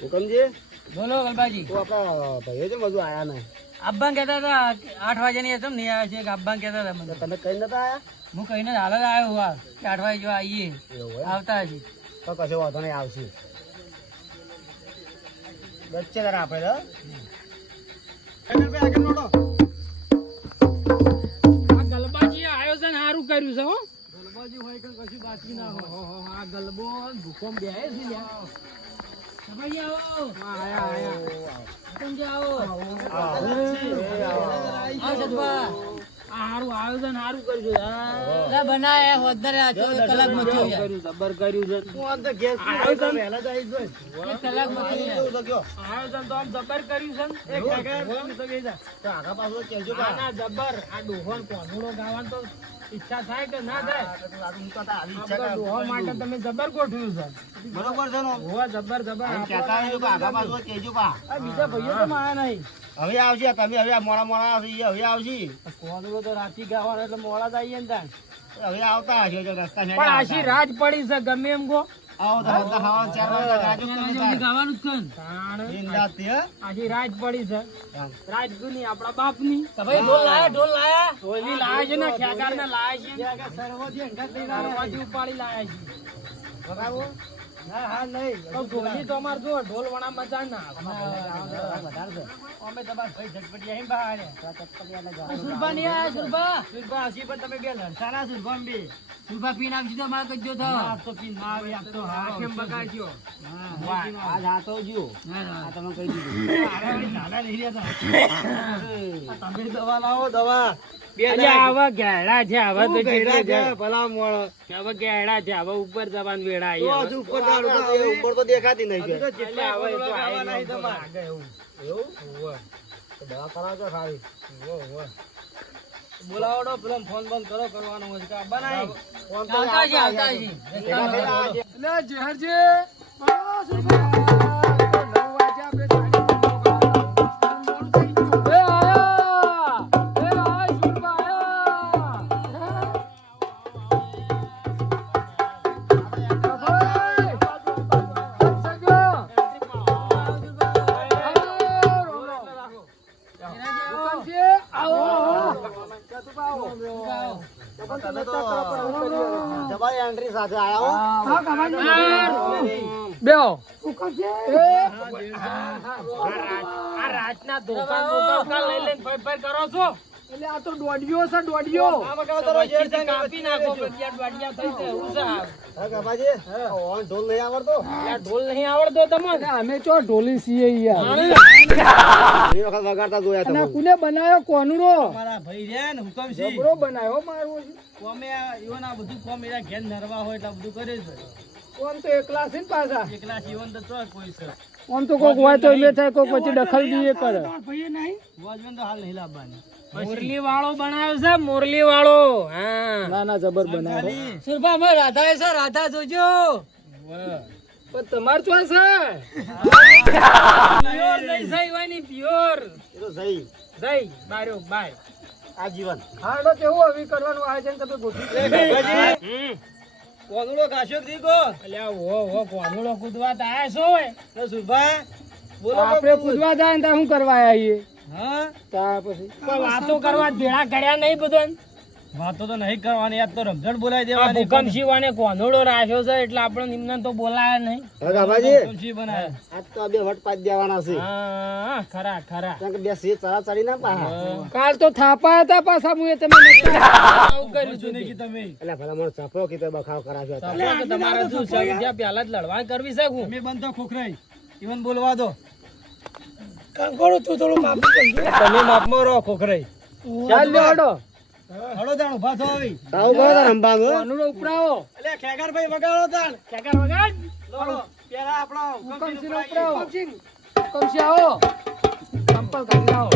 હુકમજી બોલો ગલબાજી. તો આપણા ભાઈઓ છે બધું આયા ને અબ્બા કહેતા હતા 8 વાગ્યાની હતા નહીં આવ્યા છે કે અબ્બા કહેતા હતા મને. તમે કઈ નતા આયા હું કહીને હાલ જ આવ્યો હુઆ કે 8 વાગે જો આવીએ એવું હોય આવતા હશે. તો કશો વાંધો નહીં આવશે વચ્ચે જરા આપણે ગલબાજી આયોજન સારું કર્યું છે હો. ગલબાજી હોય કે કશું બાકી ના હોય. આ ગલબો ભૂકંપ બેહે છે લ્યા. ગલબાજી આવો. ગલબાજી આવો. આવો સદબા. આ સારું આયોજન સારું કર્યું છે. લા બનાય હોદરે આ કલાક મચ્યો યાર. જબર કર્યું છે. હું આમ તો ગેસ આયોજન પહેલા જ આવી ગયો એક કલાક મચ્યો તો કયો આયોજન તો આમ જબર કર્યું છે ને. એક જગ્યાએ તો બેસા. તો આગા પાછો કેજો ના ના જબર. આ ડોહોન કોનુડો ગાવાનું તો ઈચ્છા થાય કે ના થાય. આપણા ડોહો માટે તમે જબર ગોઠવ્યું છે. બરોબર છે ને હોવા જબર જબર. કહેતા આવ્યો કે આગા પાછો કેજો પા આ બીજા ભાઈઓ તો આયા નહીં. હવે આવશે તમે હવે મોડા મોડા આવશે હવે આવશે કોનુડો તો રાતી ગાવાનો એટલે મોડા જ આવીએ ને ત્યાં. હવે આવતા હશે જો રસ્તા ને પણ આશી રાત પડી છે ગમે એમ ગો. આવો તો બધા ખાવા 4 વાગે ગાજો તમે ગાવાનું જ છે ને. ઇંદા તે આશી રાત પડી છે. રાત ગુની આપણા બાપની. ભાઈ ઢોલ લાયા ઢોલ લાયા. ઢોલની લાયા છે ને ખેગાર ને લાયા છે. સરવદી અંગત લઈને સરવદી ઉપાડી લાયા છે. બરાબર હા હા નહીં તો ઢોલની તો અમાર જો ઢોલ વણા મજા ના વધારે અમે તમાર ભાઈ ઝટપટી આઈ બહાર સુરભા ની આયા સુરભા સુરભા હસી પણ તમે બે લડસાના સુરભા બે સુરભા પીન આવજી તો માર કજો તો આ તો પીન ના આવી આપ તો હા કેમ બગાડ્યો હા આજ આતો જો આ તમે કહી દીધું અરે નાના નહીં રહેતા તમે દવા લાવો દવા આવા ગેડા છે આવા તો ભલા મોળ હવે ગેડા છે હવે ઉપર જવાન વેડા ઉપર ઉપર તો દેખાતી નહીં કે દવા કરાવજો ખાલી બોલાવડો પેલા ફોન બંધ કરો કરવાનો હોય કે બનાય ફોન તો આવતા છે આવતા છે એટલે જહરજી જબાઈ એન્ટ્રી સાથે આયા બેઓ આ રાતના દોકાન લઈ લઈને ફર કરો છો એટલે આ તો દોડિયો છે દોડિયો કાપી નાખો દોડિયા થઈ જાય હું હા ગબાજી ઓન ઢોલ નહીં આવડતો આ ઢોલ નહીં આવડતો તમને અમે ચો ઢોલી છીએ યાર ઘણી વખત વગાડતા જોયા તમે કુને બનાયો કોનુડો મારા ભાઈ રે ને હુકમસિંહ જબરો બનાયો મારો કોમે ઈવન આ બધું કોમ એના ઘેર નરવા હોય એટલે બધું કરે છે કોમ તો એકલા છે ને પાછા એકલા ઈવન તો ચોય કોઈ છે કોમ તો કોક હોય તો એટલે થાય કોક પછી દખલ દીએ કરે વોજમેન તો હાલ નહીં લાવવાની મુરલી વાળો બનાવ્યો છે મુરલી વાળો હા ના ના જબર બનાવ્યો સુરભા મે રાધા છે રાધા જોજો પણ તમાર તો છે પ્યોર નહીં સહીવાની પ્યોર એ તો સહી જઈ બાર્યો બાય આ જીવન હા તો કેવું હવે કરવાનું આયોજન તમે ગોઠવી કોનુડો કાશ્યો દીકો અલ્યા ઓ કોનુડો કૂદવા તો આયા છો ઓય તો સુરભા બોલો આપણે કૂદવા જાય ને તો શું કરવા આવીએ હા ત્યાર પછી કોઈ વાતો કરવા ભેળા કર્યા નહીં બધું વાતો તો નહીં કરવાની યાર તો રમઝટ બોલાવી દેવાની ભૂકંપ શિવાને કોનુડો રાખ્યો છે એટલે આપણે નિમ્ન તો બોલાયા નહીં હવે ગબાજી હુકમસિંહ બનાવે આજ તો બે વટ પાડી દેવાના છે હા ખરા ખરા કારણ કે બે સી ચડા ચડી ના પાહા કાલ તો થાપા હતા પાછા મુએ તમે આવું કર્યું શું નહીં કીધું તમે એટલે ભલા મને ચપલો કીધો બખાવ કરાવ્યો હતો એટલે તમારે શું છે જ્યાં પહેલા જ લડવા કરવી છે હું તમે બંધ તો ખોખરાઈ ઈવન બોલવા દો કંકોડું તું થોડું માપ તમે માપમાં રહો ખોખરાઈ ચાલ લેડો હળો દાણ ઉભા થો આવી તાવ કરો તાર રંબાનું કોનુડો ઉપરાવો એટલે ખેગાર ભાઈ વગાડો તાણ ખેકર વગાડ લો પેલા આપણો હુકમસિંહ નો ઉપરાવો હુકમસિંહ આવો સંપલ કરી આવો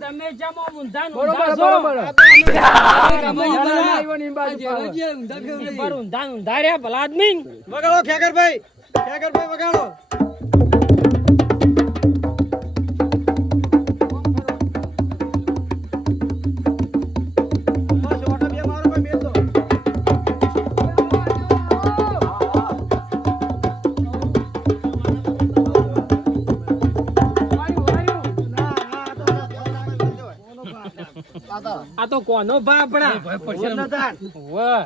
તમે પૈસામાં ઊંધા ને બરોબર ઊંધા છો. બરોબર પર ઊંધા ને ઊંધા રહ્યા ભલા આદમી. વગાડો ખેકરભાઈ વગાડો આ તો કોનો બાપડા વાહ.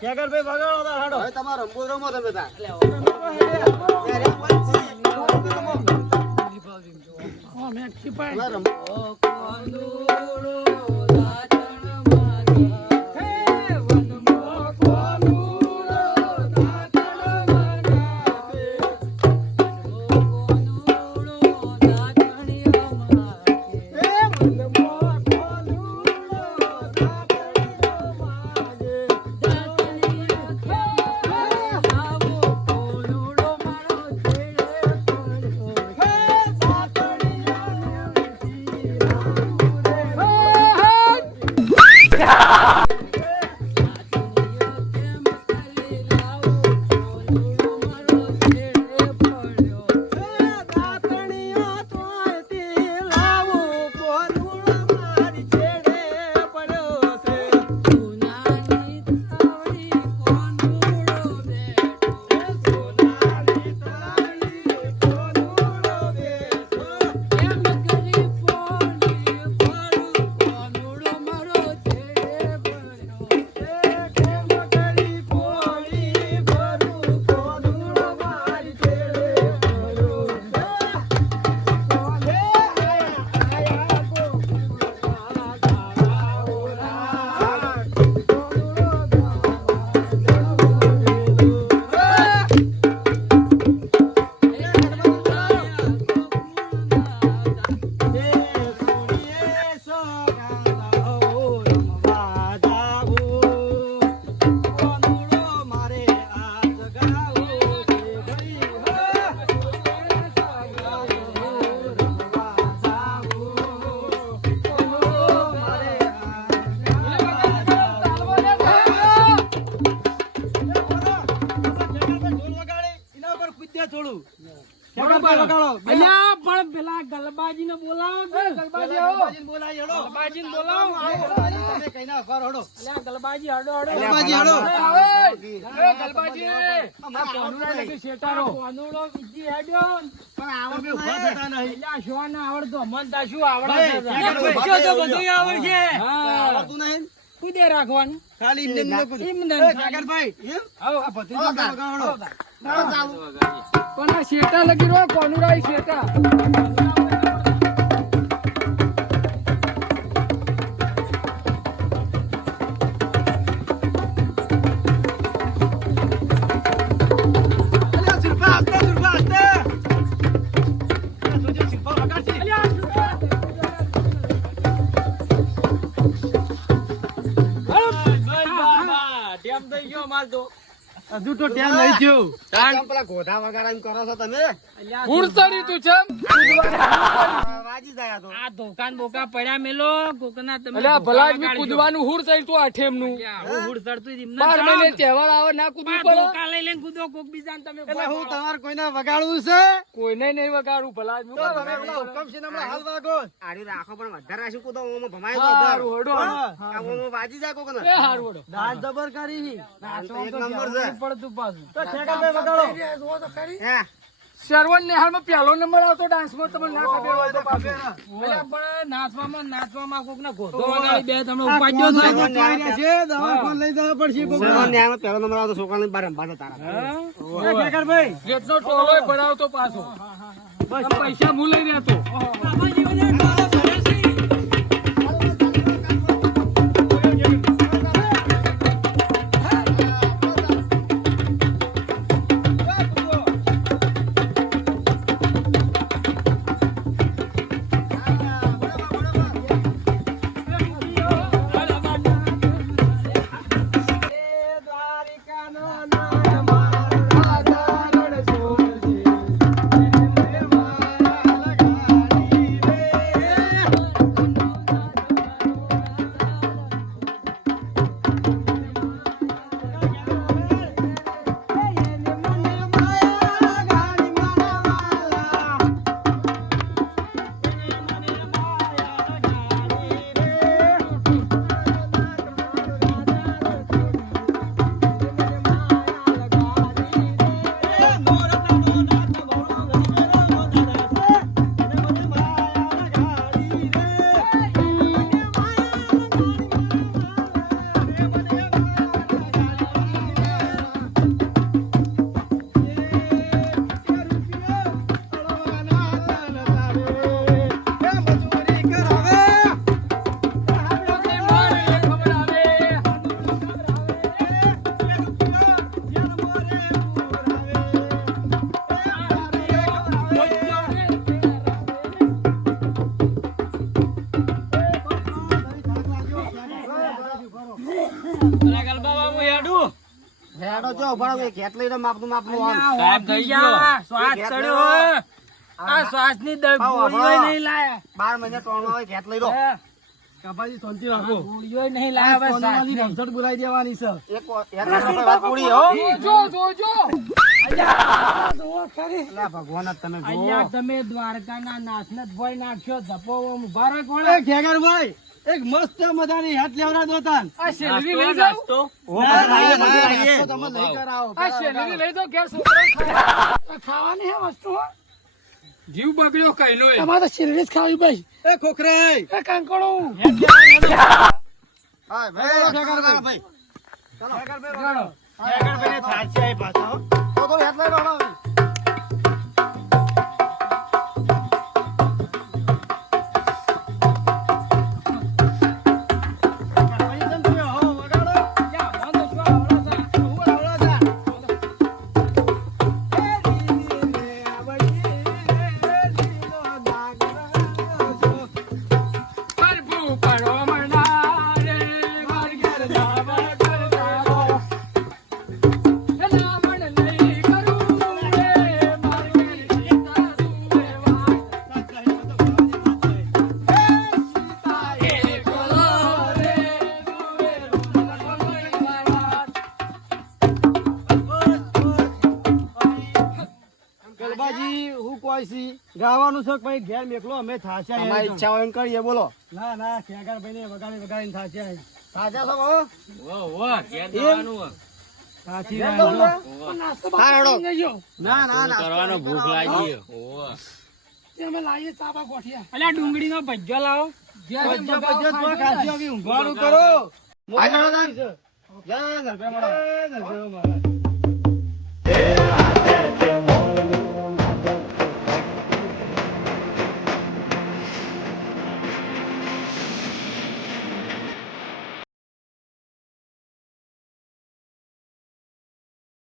ખેકરભાઈ વગાડો તાર હાડો હવે તમારો રમવો રમો તમે તાર. તમારે રમવું. અલ્યા પણ પેલા ગલબાજીને બોલાવો ગલબાજી આવો ગલબાજીને બોલાવો તમે કઈ ના ઉભા રહો. અલ્યા ગલબાજી હડો હડો ગલબાજી હડો. ગલબાજી આ કોનુડો લગી શેટારો કોનુડો બીજી હેડ્યો પણ આવડતું ઉભા થતા નહીં. અલ્યા શોને આવડતો મનતા શું આવડે ભાઈ, છે પૈસા તો બધું આવડશે આવડતું નહીં. કુદે રાખવાનું ખાલી એમને એમને પૂછ. એમને ખેકરભાઈ, એમ? આવો આ ભત્રીજો વગાડો. પણ આ શેટા લગી રહ્યો કોનુડા શેટા અલ્યા, શિલ્પા, હસતે, શિલ્પા, હસતે. આ જોજે, શિલ્પા વગાડશે. હજુ તો ટાઈમ નહીં થયો. કેમ પેલા ઘોડા વગાડા કરો છો તમે? વાજી જાય આ તો. આ દુકાન બોકા પડ્યા મેલો કોકના તમે અલ્યા ભલા આદમી કૂદવાનું હુર થઈ તું આઠેમનું. હુડ ચડતું એમને 12 મહિને તહેવાર આવે ના કૂદવું પડે. ધોકા લઈ લઈને કૂદો કોક બીજાને તમે એટલે હું તમારે કોઈને વગાડવું છે? કોઈને નહીં વગાડું ભલા આદમી. તો તમે પેલા હુકમ છે ને હમણાં હાલ વાગો. આર્યું રાખો પણ વધારે રાખ્યું કૂદો, ઓમાં ભમાય તો હારું, દર. હડો. આ ઓમાં વાજી જાય કોકને. એ હારું હડો. ડાન્સ જબર કરી. આ તો એક નંબર છે. પડતું પાછું તો ખેકરભાઈ વગાડો. હે શરવણ નેહાલમાં પહેલો નંબર આવતો ડાન્સમાં તમને ના ખબર હોય તો પાછું. અલ્યા પણ નાચવામાં કોકને ગોધો વગાડી બે તમને ઉપાડ્યો આ થાય કોણ છે? દવાખાને લઈ જવા પડશે કોકને. સર્વન ન્યાયમાં પહેલો નંબર આવતો છોકરાને બાર રમવા જતા રહ્યા. એ ખેકરભાઈ, જેટલો ટોળોય ભરાવતો પાછો. તમે પૈસા હું લઈ રહેતો. દ્વારિકાનો નાથ મારો રાજા રણ છોડજે. હેડો જો ઉભા રહો, ઘેટ લઈને માપનું માપનું આમ. સાહેબ થઈ ગયા શ્વાસ ચડ્યો હોય. આ શ્વાસ ની ગોળીઓ નહીં લાયા 12 મહિને ટોણમાં હોય, ઘેટ લઈ લો. કાપાજી શાંતિ રાખો ગોળીઓ નહીં લાયા બસ સોનાની રમઝટ બોલાવી દેવાની છે એક વાત પૂરી હો. અલા ભગવાન જ તમે જુઓ. અહીંયા તમે દ્વારકાના નાથને ભોય નાખ્યો ધપો ઉભા રહો કોણ એ ખેગરભાઈ એક મસ્ત મજાની હેટ લેવડા દોતાન આ શેરડી લઈ જાવ ઓ, પછી લાવીએ, પછી લાવીએ. તો તમે લઈ કરાવો આ શેરડી લઈ દો ઘેર છોકરા ખાવાની હે વસ્તુ હો. જીવ બગડ્યો કઈનો એ. તમારે તો શેરડી જ ખાવી ભાઈ એ ખોખરાઈ એ કાંકણો હા, ભાઈ, ભાઈ. હેગરભાઈને થાચી આવી પાછા હો. તો હેટ લઈ લો, હળો. પરભુ પરો મનારે માર ઘેર જાવા કરતાવો. ભલામણ નહીં કરું રે માર ઘેર સીતા સુવે વાત. એ કોલો રે સુવે રોમન વાત. ગલબાજી હું કોઈ છી ગાવાનું છે ભાઈ ઘેર મેકલો અમે થાશે તમારી ઈચ્છા હોય એમ કરીએ, બોલો. ના ના ખેગરભાઈ ને વગાડીને થાશે સાચા છો, હો? સાચી ઘેર વાત જવું છે. છે? નાસ્તો હા, હેડો. ના ના કરવાનો ભૂખ લાગી. અમે લાવીએ ચાપા ગોઠિયા અલ્યા ડુંગળીનો ભજ્જો લાવો બજ્જો બજ્જો તો ખાસી આવી ઊંઘવાનું કરો આગળ વધો. જા, ઘર પે મળો. એ નજરો મારા.